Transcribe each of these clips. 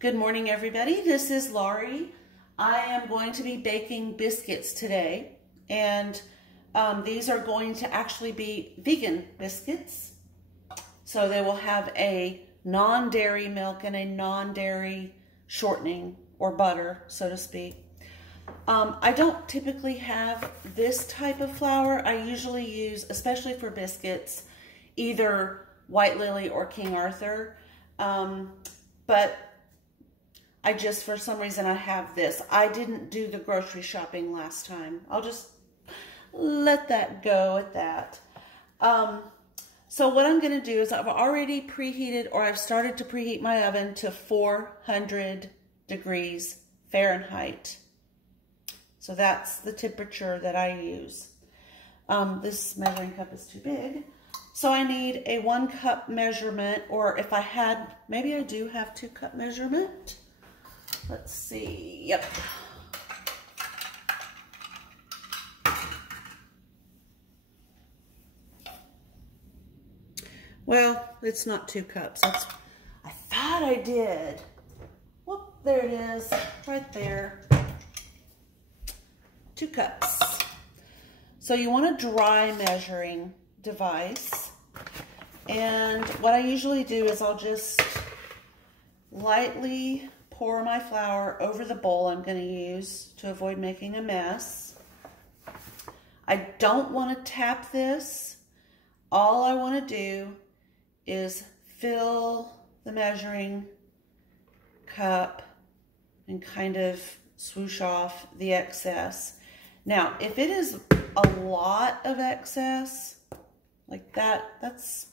Good morning, everybody. This is Laurie. I am going to be baking biscuits today, and these are going to actually be vegan biscuits. So they will have a non-dairy milk and a non-dairy shortening or butter, so to speak. I don't typically have this type of flour. I usually use, especially for biscuits, either White Lily or King Arthur. But I just, for some reason, I have this. I didn't do the grocery shopping last time. I'll just let that go at that. So what I'm going to do is I've already preheated, or I've started to preheat my oven to 400 degrees Fahrenheit. So that's the temperature that I use. This measuring cup is too big. So I need a 1 cup measurement, or if I had, maybe I do have 2 cup measurement. Let's see, yep. Well, it's not 2 cups. I thought I did. Whoop, there it is, right there. 2 cups. So you want a dry measuring device. And what I usually do is I'll just lightly pour my flour over the bowl I'm going to use to avoid making a mess. I don't want to tap this. All I want to do is fill the measuring cup and kind of swoosh off the excess. Now, if it is a lot of excess, like that, that's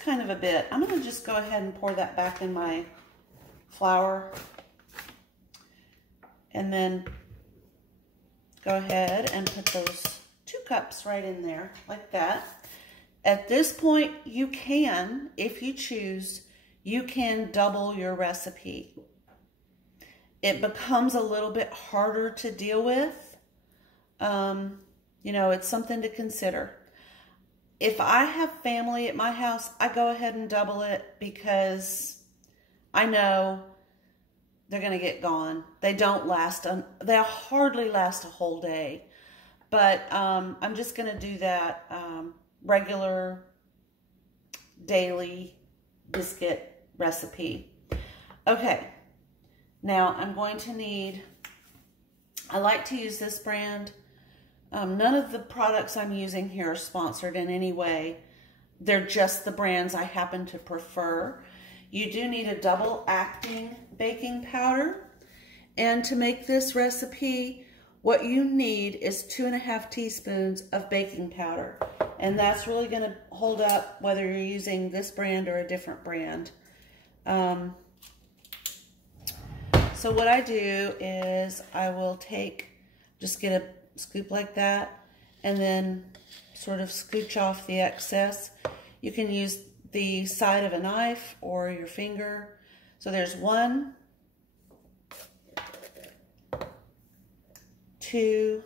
kind of a bit. I'm going to just go ahead and pour that back in my flour, and then go ahead and put those 2 cups right in there like that. At this point, you can, if you choose, you can double your recipe. It becomes a little bit harder to deal with. You know, it's something to consider. If I have family at my house, I go ahead and double it because I know they're going to get gone. They don't last, they hardly last a whole day. But I'm just going to do that regular daily biscuit recipe. Okay, now I'm going to need, I like to use this brand. None of the products I'm using here are sponsored in any way. They're just the brands I happen to prefer. You do need a double acting baking powder. And to make this recipe, what you need is 2½ teaspoons of baking powder. And that's really going to hold up whether you're using this brand or a different brand. So what I do is I will just get a scoop like that, and then sort of scooch off the excess. You can use the side of a knife or your finger. So there's 1, 2,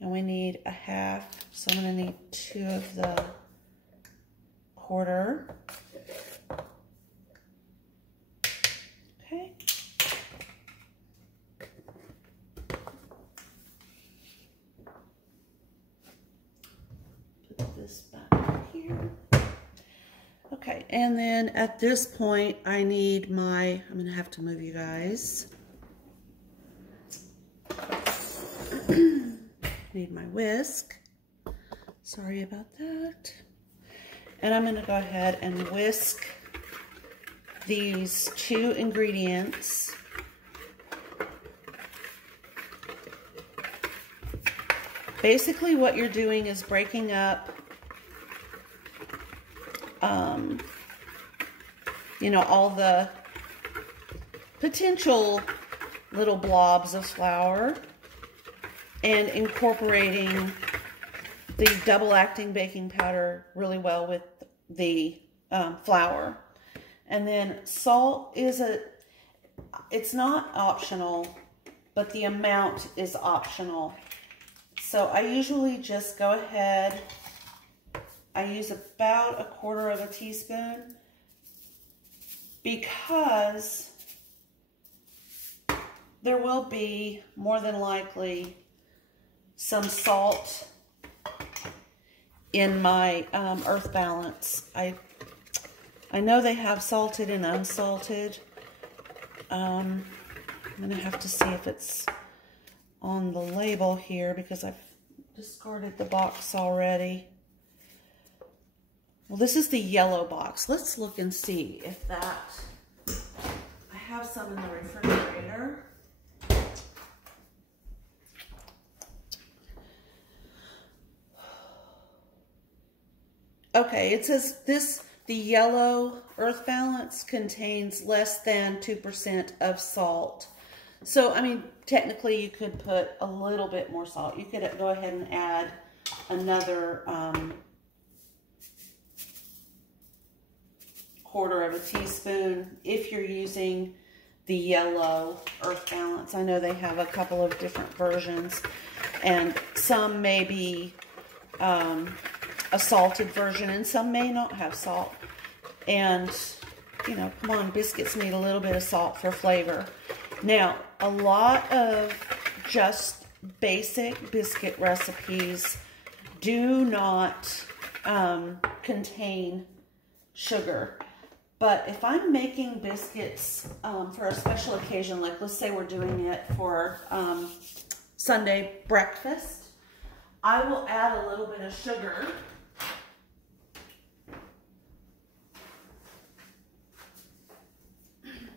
and we need a half. So I'm going to need 2 of the 1/4. Okay. Put this back here. Okay, and then at this point, I need I'm going to have to move you guys. Need my whisk. Sorry about that. And I'm going to go ahead and whisk these 2 ingredients. Basically, what you're doing is breaking up you know, all the potential little blobs of flour and incorporating the double acting baking powder really well with the flour. And then salt is it's not optional, but the amount is optional. So I usually just go ahead, I use about 1/4 teaspoon because there will be more than likely some salt in my earth balance. I know they have salted and unsalted. I'm gonna have to see if it's on the label here because I've discarded the box already. Well, this is the yellow box. Let's look and see if that, I have some in the refrigerator. Okay, it says the yellow earth balance contains less than 2% of salt. So, I mean, technically you could put a little bit more salt. You could go ahead and add another quarter of a teaspoon if you're using the yellow earth balance. I know they have a couple of different versions, and some may be a salted version, and some may not have salt. And, you know, come on, biscuits need a little bit of salt for flavor. Now, a lot of just basic biscuit recipes do not contain sugar. But if I'm making biscuits for a special occasion, like let's say we're doing it for Sunday breakfast, I will add a little bit of sugar.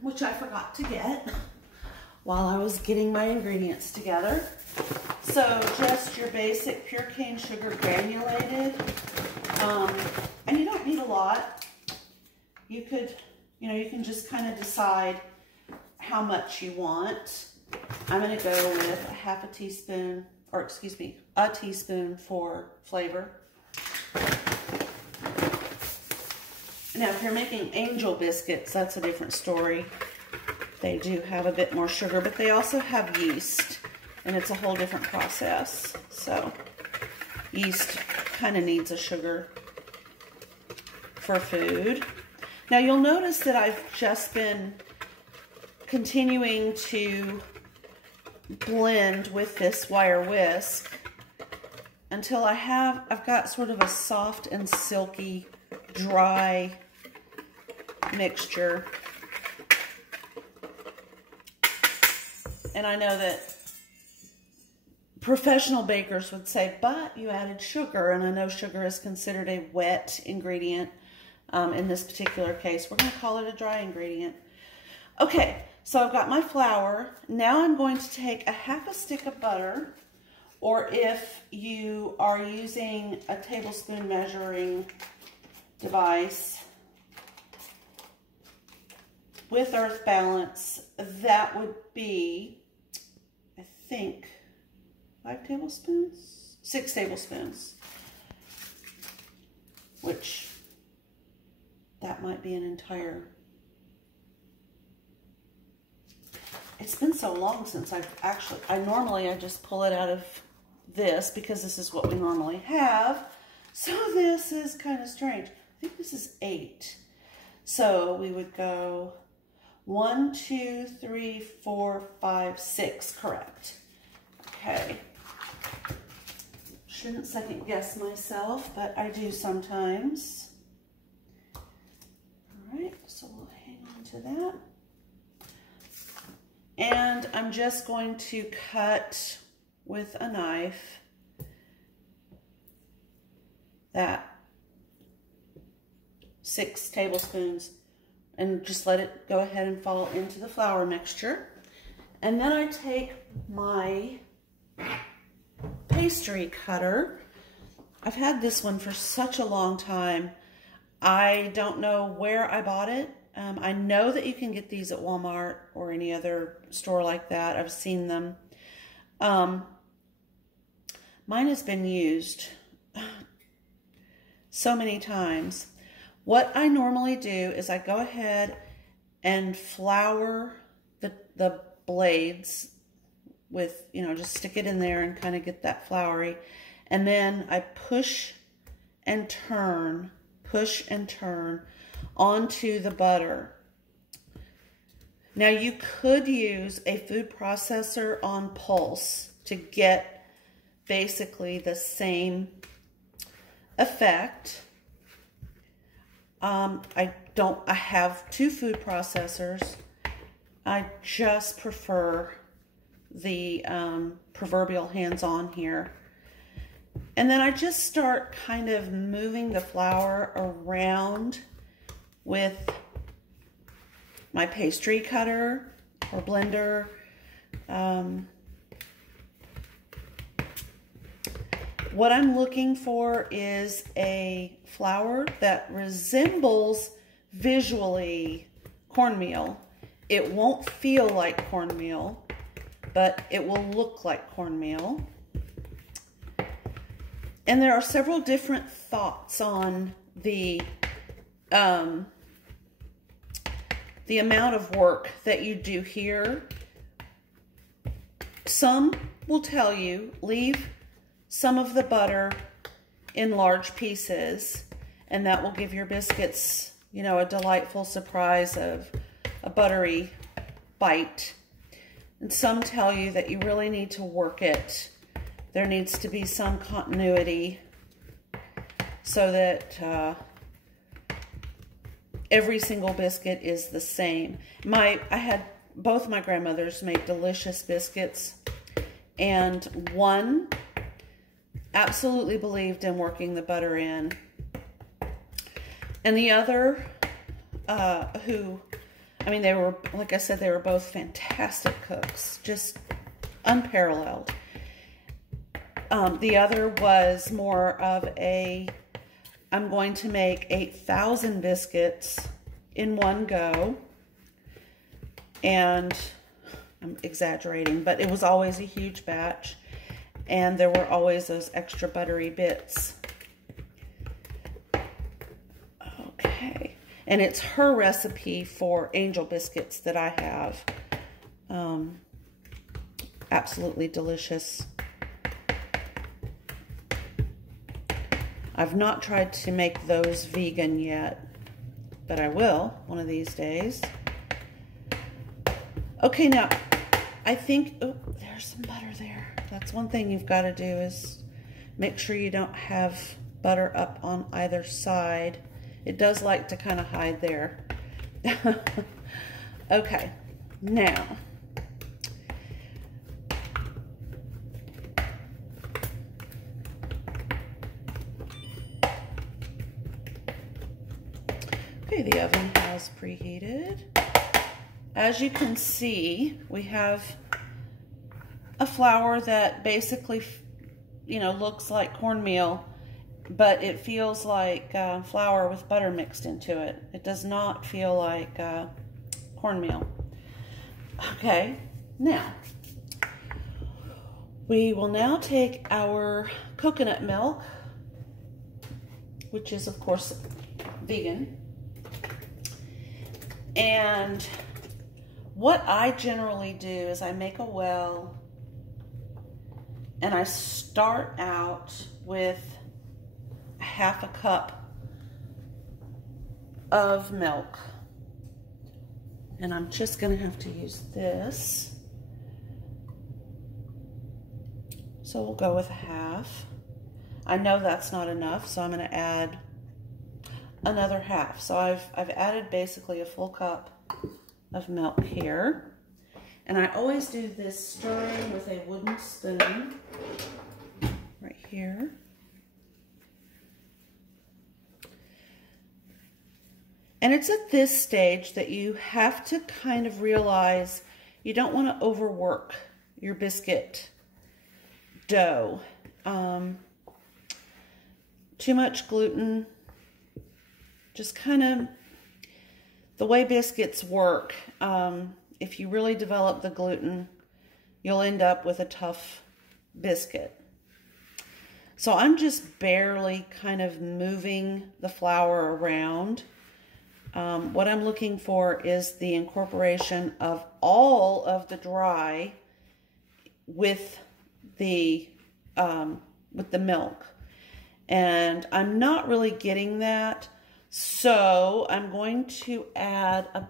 Which I forgot to get while I was getting my ingredients together. So just your basic pure cane sugar granulated. And you don't need a lot. You could, you know, you can just kind of decide how much you want. I'm going to go with a half a teaspoon, or excuse me, a teaspoon for flavor. Now, if you're making angel biscuits, that's a different story. They do have a bit more sugar, but they also have yeast, and it's a whole different process. So, yeast kind of needs a sugar for food. Now, you'll notice that I've just been continuing to blend with this wire whisk until I've got sort of a soft and silky, dry mixture. And I know that professional bakers would say, but you added sugar, and I know sugar is considered a wet ingredient. In this particular case, we're going to call it a dry ingredient. Okay, so I've got my flour. Now I'm going to take a half a stick of butter, or if you are using a tablespoon measuring device with earth balance, that would be, I think, 5 tablespoons? 6 tablespoons, which that might be an entire... It's been so long since I've actually... Normally I just pull it out of this because this is what we normally have. So this is kind of strange. I think this is 8. So we would go 1, 2, 3, 4, 5, 6. Correct. Okay. Shouldn't second guess myself, but I do sometimes. Alright, so we'll hang on to that. And I'm just going to cut with a knife that 6 tablespoons and just let it go ahead and fall into the flour mixture. And then I take my pastry cutter. I've had this one for such a long time. I don't know where I bought it. I know that you can get these at Walmart or any other store like that. I've seen them. Mine has been used so many times. What I normally do is I go ahead and flour the blades with, you know, just stick it in there and kind of get that floury. And then I push and turn onto the butter. Now you could use a food processor on pulse to get basically the same effect. I have two food processors. I just prefer the proverbial hands-on here. And then I just start kind of moving the flour around with my pastry cutter or blender. What I'm looking for is a flour that resembles visually cornmeal. It won't feel like cornmeal, but it will look like cornmeal. And there are several different thoughts on the amount of work that you do here. Some will tell you, leave some of the butter in large pieces, and that will give your biscuits, you know, a delightful surprise of a buttery bite. And some tell you that you really need to work it. There needs to be some continuity so that every single biscuit is the same. I had both my grandmothers make delicious biscuits, and one absolutely believed in working the butter in, and the other they were, like I said, they were both fantastic cooks, just unparalleled. The other was more of I'm going to make 8,000 biscuits in one go, and I'm exaggerating, but it was always a huge batch, and there were always those extra buttery bits. Okay, and it's her recipe for angel biscuits that I have. Absolutely delicious. I've not tried to make those vegan yet, but I will one of these days. Okay, now, I think, oh, there's some butter there. That's one thing you've got to do, is make sure you don't have butter up on either side. It does like to kind of hide there. Okay, now, okay, the oven has preheated. As you can see, we have a flour that basically, you know, looks like cornmeal, but it feels like flour with butter mixed into it. It does not feel like cornmeal. Okay, now, we will now take our coconut milk, which is, of course, vegan. And what I generally do is I make a well, and I start out with half a cup of milk. And I'm just going to have to use this. So we'll go with half. I know that's not enough, so I'm going to add another half. So I've added basically a full cup of milk here. And I always do this stirring with a wooden spoon right here. And it's at this stage that you have to kind of realize you don't want to overwork your biscuit dough. Too much gluten, just kind of the way biscuits work. If you really develop the gluten, you'll end up with a tough biscuit. So I'm just barely kind of moving the flour around. What I'm looking for is the incorporation of all of the dry with the milk. And I'm not really getting that. So I'm going to add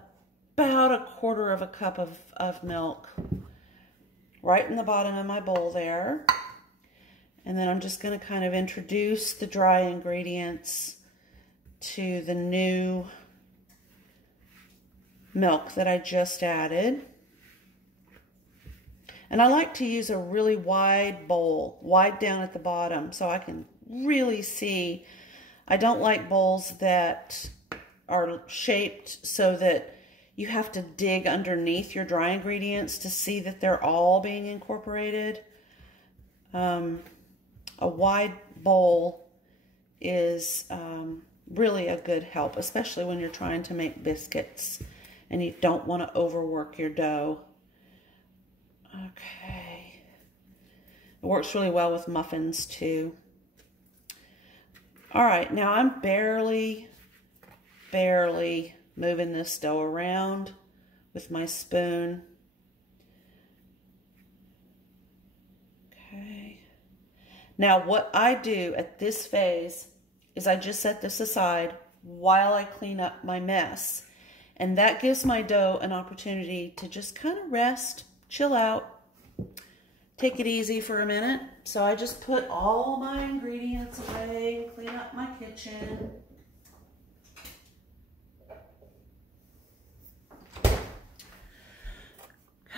about 1/4 cup of milk right in the bottom of my bowl there. And then I'm just going to kind of introduce the dry ingredients to the new milk that I just added. And I like to use a really wide bowl, wide down at the bottom, so I can really see. I don't like bowls that are shaped so that you have to dig underneath your dry ingredients to see that they're all being incorporated. A wide bowl is really a good help, especially when you're trying to make biscuits and you don't want to overwork your dough. Okay. It works really well with muffins too. All right, now I'm barely moving this dough around with my spoon. Okay. Now what I do at this phase is I just set this aside while I clean up my mess. And that gives my dough an opportunity to just kind of rest, chill out, take it easy for a minute. So I just put all my ingredients away, clean up my kitchen.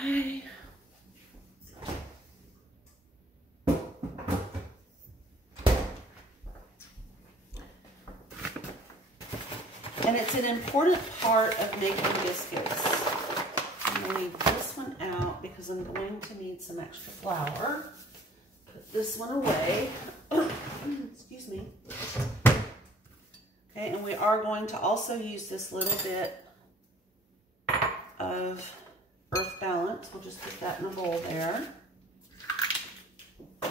Okay. And it's an important part of making biscuits. I'm going to leave this one out because I'm going to need some extra flour. Put this one away. Excuse me. Okay, and we are going to also use this little bit of earth balance. We'll just put that in a bowl there. I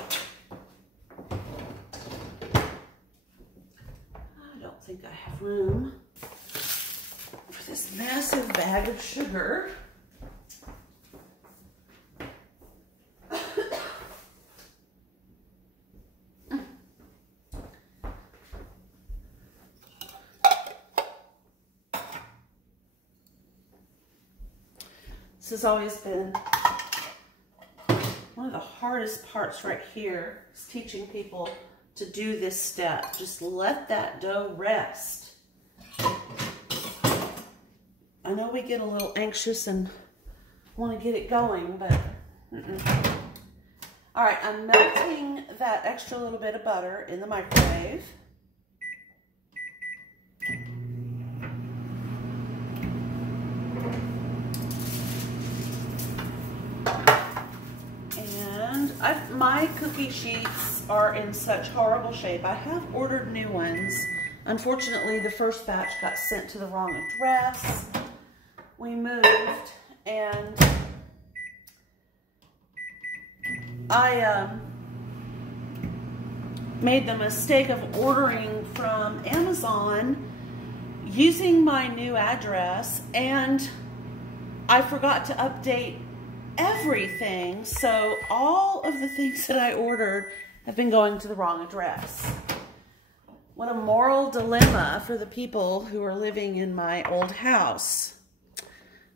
don't think I have room for this massive bag of sugar. This has always been one of the hardest parts right here, is teaching people to do this step. Just let that dough rest. I know we get a little anxious and want to get it going, but All right, I'm melting that extra little bit of butter in the microwave. My cookie sheets are in such horrible shape. I have ordered new ones. Unfortunately, the first batch got sent to the wrong address. We moved, and I made the mistake of ordering from Amazon using my new address, and I forgot to update everything, so all of the things that I ordered have been going to the wrong address. What a moral dilemma for the people who are living in my old house.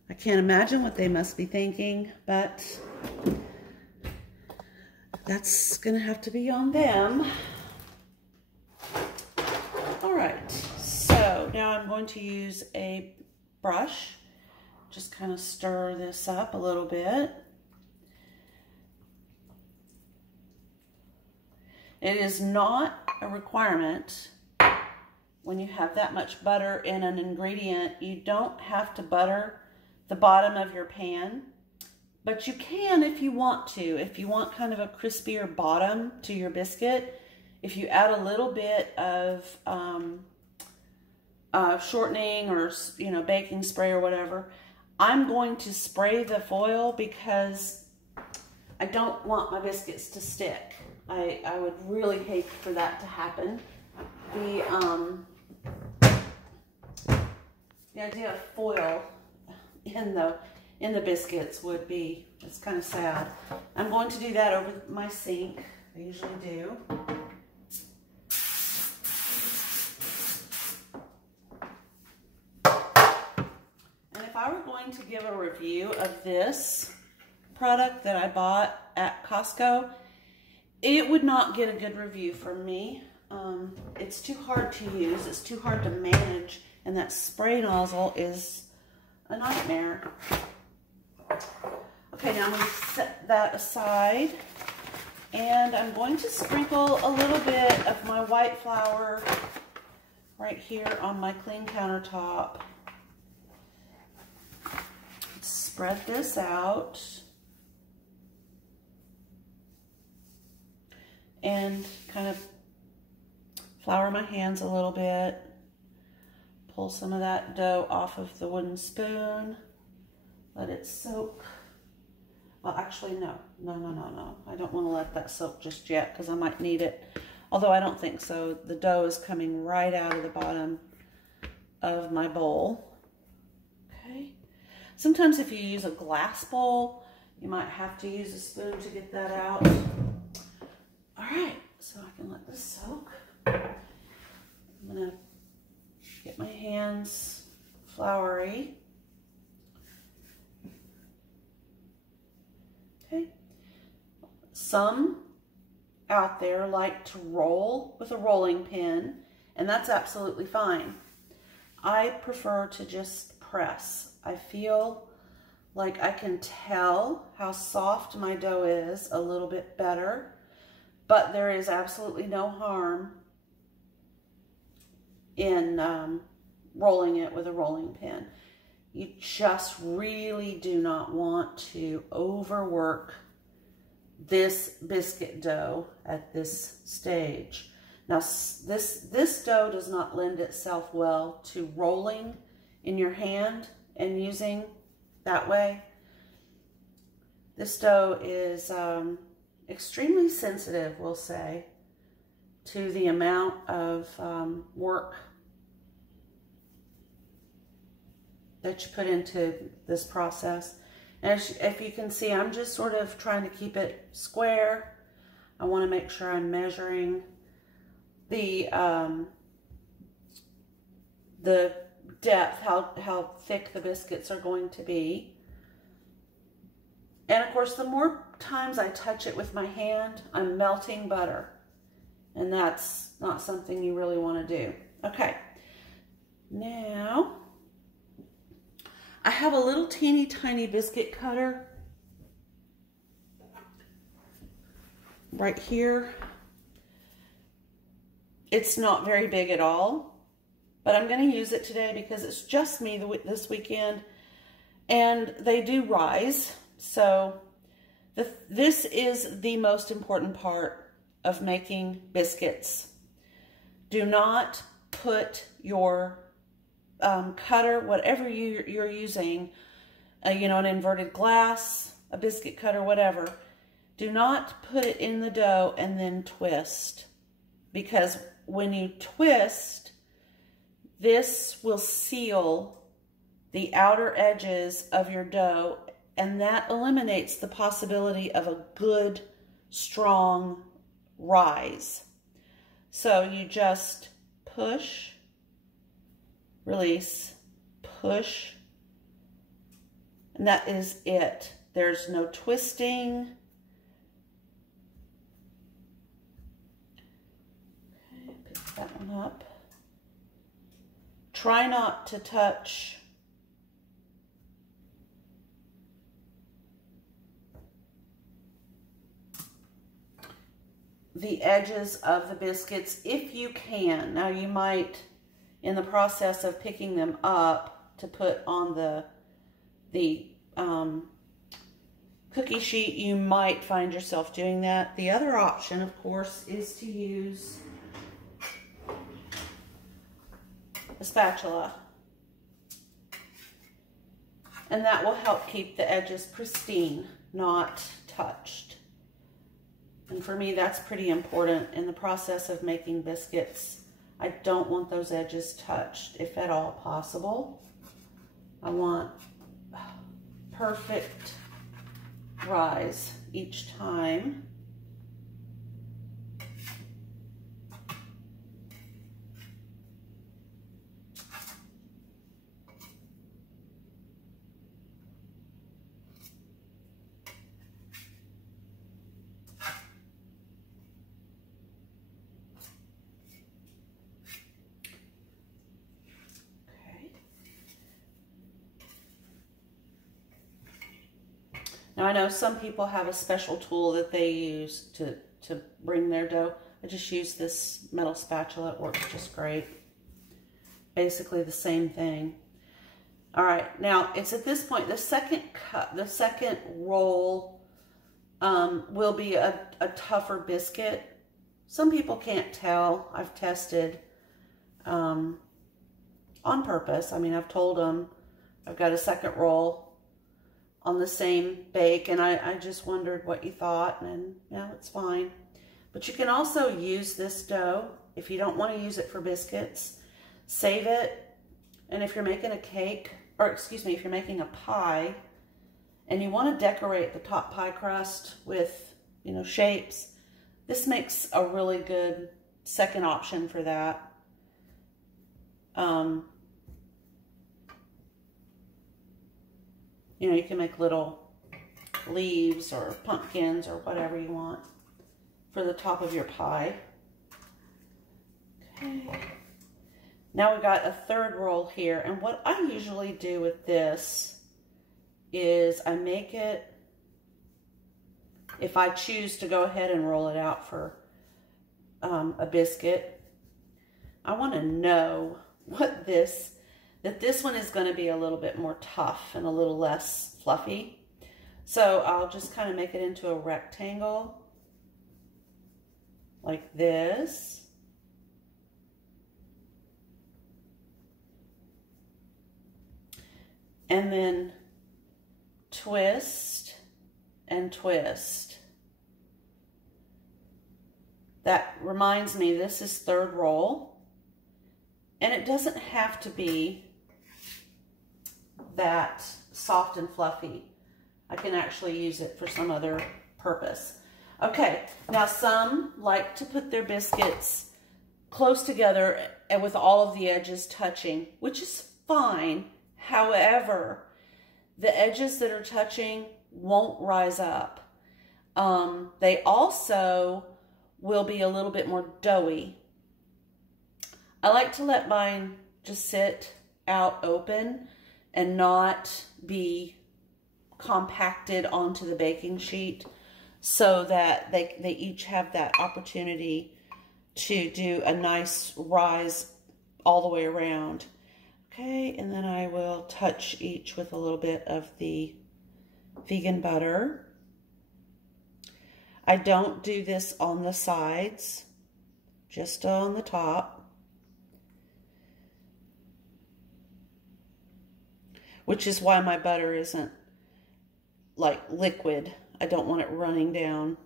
I can't imagine what they must be thinking, but that's gonna have to be on them. All right, so now I'm going to use a brush. Just kind of stir this up a little bit. It is not a requirement when you have that much butter in an ingredient. You don't have to butter the bottom of your pan, but you can if you want to. If you want kind of a crispier bottom to your biscuit, if you add a little bit of shortening or baking spray or whatever. I'm going to spray the foil because I don't want my biscuits to stick. I would really hate for that to happen. The idea of foil in the biscuits would be, it's kind of sad. I'm going to do that over my sink. I usually do. going to give a review of this product that I bought at Costco. It would not get a good review from me. It's too hard to use. It's too hard to manage. And that spray nozzle is a nightmare. Okay, now I'm going to set that aside. And I'm going to sprinkle a little bit of my white flour right here on my clean countertop. Spread this out. And kind of flour my hands a little bit. Pull some of that dough off of the wooden spoon. Let it soak. Well, actually, no. I don't want to let that soak just yet because I might need it. Although I don't think so. The dough is coming right out of the bottom of my bowl. Okay. Sometimes if you use a glass bowl, you might have to use a spoon to get that out. All right, so I can let this soak. I'm gonna get my hands floury. Okay. Some out there like to roll with a rolling pin, and that's absolutely fine. I prefer to just press. I feel like I can tell how soft my dough is a little bit better, but there is absolutely no harm in rolling it with a rolling pin. You just really do not want to overwork this biscuit dough at this stage. Now, this dough does not lend itself well to rolling in your hand and using that way. This dough is extremely sensitive, we'll say, to the amount of work that you put into this process. And if you can see, I'm just sort of trying to keep it square. I want to make sure I'm measuring the depth, how thick the biscuits are going to be. And of course, the more times I touch it with my hand, I'm melting butter. And that's not something you really want to do. Okay, now I have a little teeny tiny biscuit cutter right here. It's not very big at all, but I'm going to use it today because it's just me this weekend, and they do rise. So this is the most important part of making biscuits. Do not put your cutter, whatever you're using, you know, an inverted glass, a biscuit cutter, whatever, do not put it in the dough and then twist, because when you twist, this will seal the outer edges of your dough, and that eliminates the possibility of a good, strong rise. So you just push, release, push, and that is it. There's no twisting. Okay, pick that one up. Try not to touch the edges of the biscuits if you can. Now you might, in the process of picking them up to put on the cookie sheet, you might find yourself doing that. The other option, of course, is to use a spatula, and that will help keep the edges pristine, not touched. And for me, that's pretty important in the process of making biscuits. I don't want those edges touched, if at all possible. I want perfect rise each time. Now I know some people have a special tool that they use to bring their dough. I just use this metal spatula. It works just great. Basically the same thing. All right, now it's at this point, the second roll will be a tougher biscuit. Some people can't tell. I've tested on purpose. I mean, I've told them I've got a second roll on the same bake, and I just wondered what you thought, and yeah, it's fine. But you can also use this dough if you don't want to use it for biscuits. Save it, and if you're making a cake, or excuse me, if you're making a pie, and you want to decorate the top pie crust with, you know, shapes, this makes a really good second option for that. You know, you can make little leaves or pumpkins or whatever you want for the top of your pie. Okay. Now we've got a third roll here. And what I usually do with this is I make it, if I choose to go ahead and roll it out for a biscuit, I want to know what that this one is going to be a little bit more tough and a little less fluffy. So I'll just kind of make it into a rectangle like this. And then twist and twist. That reminds me, this is third roll. And it doesn't have to be that soft and fluffy. I can actually use it for some other purpose. Okay, now some like to put their biscuits close together and with all of the edges touching, which is fine. However, the edges that are touching won't rise up. They also will be a little bit more doughy. I like to let mine just sit out open and not be compacted onto the baking sheet, so that they each have that opportunity to do a nice rise all the way around. Okay, and then I will touch each with a little bit of the vegan butter. I don't do this on the sides, just on the top. Which is why my butter isn't like liquid. I don't want it running down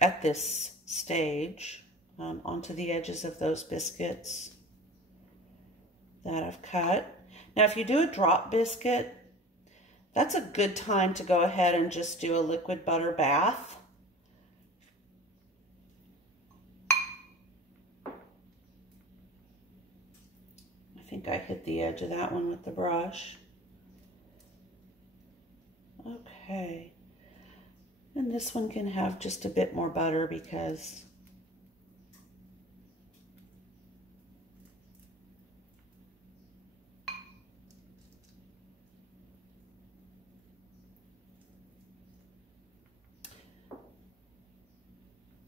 at this stage onto the edges of those biscuits that I've cut. Now, if you do a drop biscuit, that's a good time to go ahead and just do a liquid butter bath. I think I hit the edge of that one with the brush. Okay. And this one can have just a bit more butter because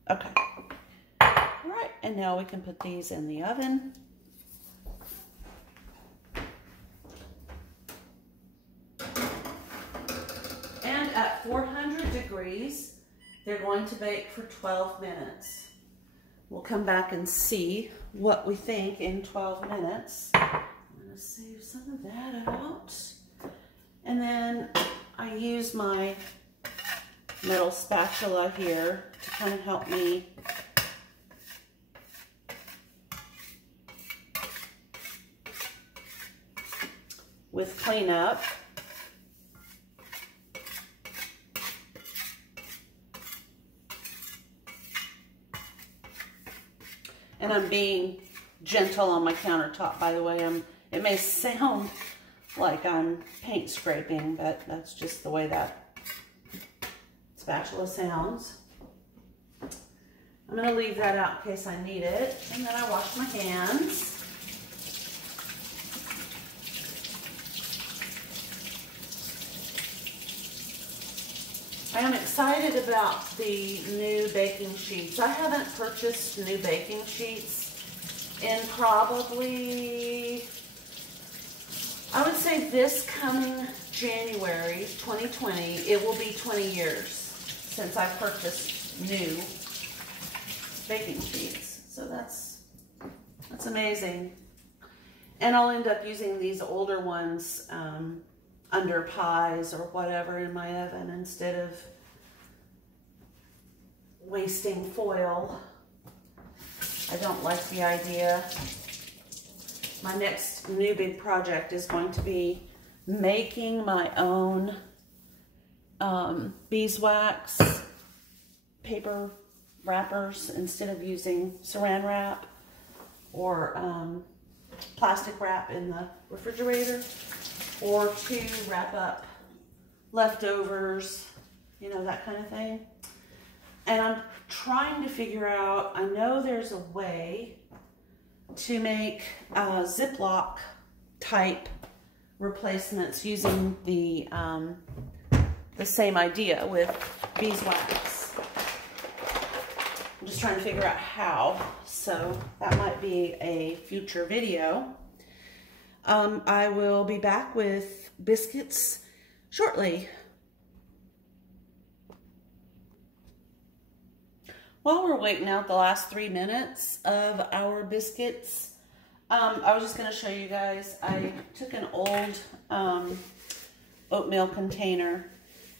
okay. All right, and now we can put these in the oven. At 400 degrees, they're going to bake for 12 minutes. We'll come back and see what we think in 12 minutes. I'm going to save some of that out. And then I use my metal spatula here to kind of help me with cleanup. And I'm being gentle on my countertop, by the way. It may sound like I'm paint scraping, but that's just the way that spatula sounds. I'm going to leave that out in case I need it. And then I wash my hands. excited about the new baking sheets. I haven't purchased new baking sheets in probably, I would say this coming January 2020, it will be 20 years since I purchased new baking sheets. So that's amazing. And I'll end up using these older ones under pies or whatever in my oven instead of wasting foil. I don't like the idea. My next new big project is going to be making my own beeswax paper wrappers instead of using saran wrap or plastic wrap in the refrigerator, or to wrap up leftovers, you know, that kind of thing. And I'm trying to figure out, I know there's a way to make Ziploc type replacements using the same idea with beeswax. I'm just trying to figure out how, so that might be a future video. I will be back with biscuits shortly. While we're waiting out the last 3 minutes of our biscuits, I was just going to show you guys, I took an old oatmeal container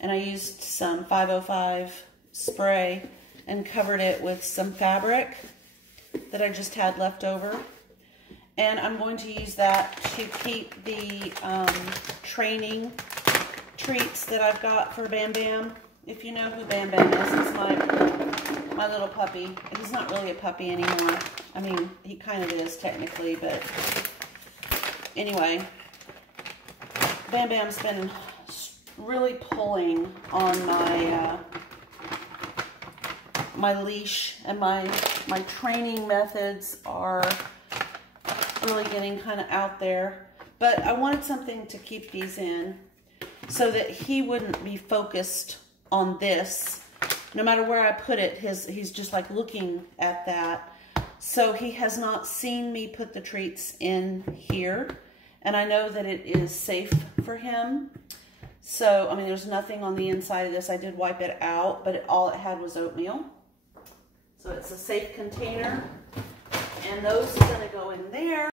and I used some 505 spray and covered it with some fabric that I just had left over. And I'm going to use that to keep the training treats that I've got for Bam Bam. If you know who Bam Bam is, he's my little puppy. He's not really a puppy anymore. I mean, he kind of is technically, but anyway, Bam Bam's been really pulling on my my leash, and my training methods are really getting kind of out there. But I wanted something to keep these in so that he wouldn't be focused on this. No matter where I put it, he's just like looking at that. So he has not seen me put the treats in here. And I know that it is safe for him. So, I mean, there's nothing on the inside of this. I did wipe it out, but all it had was oatmeal. So it's a safe container. And those are going to go in there.